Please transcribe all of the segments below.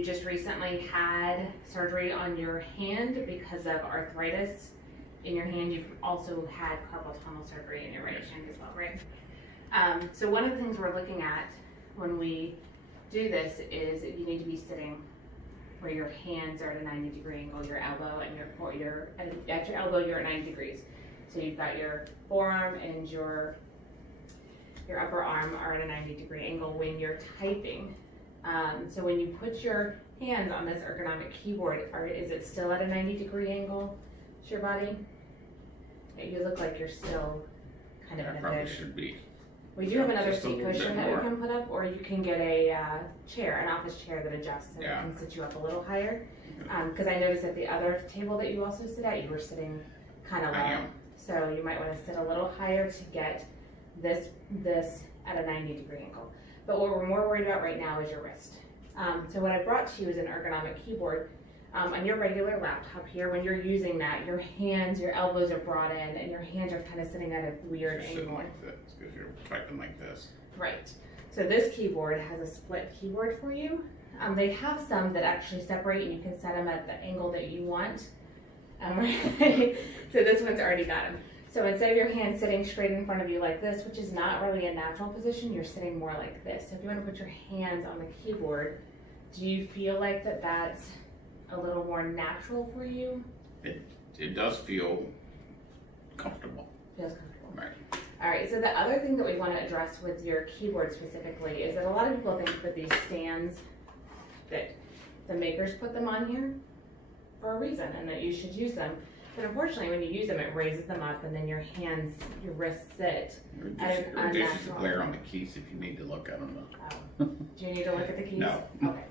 You just recently had surgery on your hand because of arthritis in your hand. You've also had carpal tunnel surgery in your right hand as well, right? So one of the things we're looking at when we do this is you need to be sitting where your hands are at a 90-degree angle, your elbow and at your elbow you're at 90 degrees. So you've got your forearm and your upper arm are at a 90-degree angle when you're typing. So when you put your hands on this ergonomic keyboard, is it still at a 90-degree angle to your body? You look like you're still kind of in a probably good... should be. We do have another Just a seat little cushion bit that we more. can put up, or you can get a chair, an office chair that adjusts and Yeah. can sit you up a little higher. Because I noticed at the other table that you also sit at, you were sitting kind of low. I am. So you might want to sit a little higher to get this at a 90-degree angle. But what we're more worried about right now is your wrist. So what I brought to you is an ergonomic keyboard. On your regular laptop here, when you're using that, your hands, your elbows are brought in, and your hands are kind of sitting at a weird You're sitting angle. like this because you're typing like this. Right. So this keyboard has a split keyboard for you. They have some that actually separate, and you can set them at the angle that you want. So this one's already got them. So instead of your hand sitting straight in front of you like this, which is not really a natural position, you're sitting more like this. So if you want to put your hands on the keyboard, do you feel like that's a little more natural for you? It does feel comfortable. Feels comfortable. Right. All right, so the other thing that we want to address with your keyboard specifically is that a lot of people think that these stands, that the makers put them on here for a reason and that you should use them. But unfortunately, when you use them, it raises them up and then your hands, your wrists sit at an It reduces the unnatural. glare on the keys if you need to look at them. Oh. Do you need to look at the keys? No. Okay.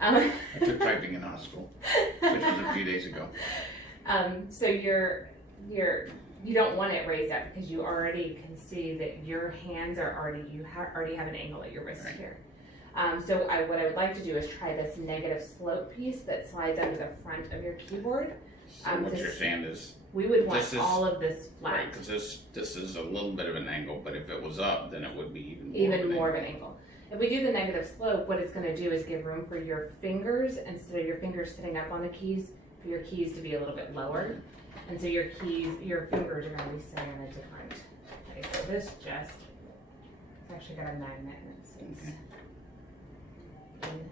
I took typing in high school, which was a few days ago. So you don't want it raised up because you already can see that your hands are already have an angle at your wrist Right. here. So what I would like to do is try this negative slope piece that slides under the front of your keyboard. So what you're saying is, We would want This is- all of this flat, right, because this is a little bit of an angle, but if it was up, then it would be even more. more of an angle. If we do the negative slope, what it's going to do is give room for your fingers, instead of your fingers sitting up on the keys, for your keys to be a little bit lower. And so your fingers are going to be sitting in a different place. So this it's actually got a magnet and it sits in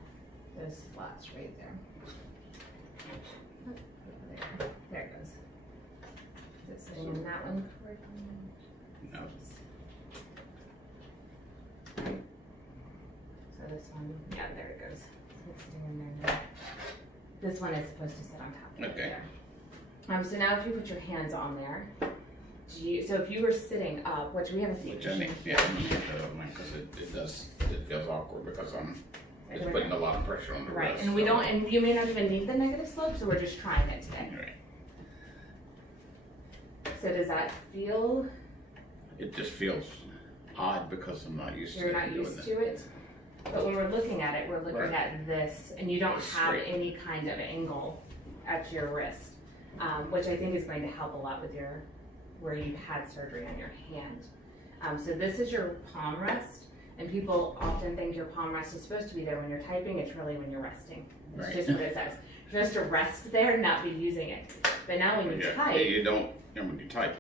those slots right there. There it goes. Is it sitting in that one correctly? No. So this one, yeah, there it goes. It's sitting in there now. This one is supposed to sit on top of it Okay. there. So now if you put your hands on there, so if you were sitting up, which we have a seat Which I think, yeah, I'm gonna get that over mine because it feels awkward because it's putting a lot of pressure on the right, wrist. and we so- don't, and you may not even need the negative slope, so we're just trying it today. Right. So does that feel, It just feels odd because I'm not used to you're it not doing used that. to it? But when we're looking at it, we're looking Right. at this, and you don't have Straight. any kind of angle at your wrist, which I think is going to help a lot with where you've had surgery on your hand. So this is your palm rest, and people often think your palm rest is supposed to be there when you're typing. It's really when you're resting. It's Right. just what it says. You're supposed to rest there, not be using it. But now when you Yeah, type, you don't, when you type,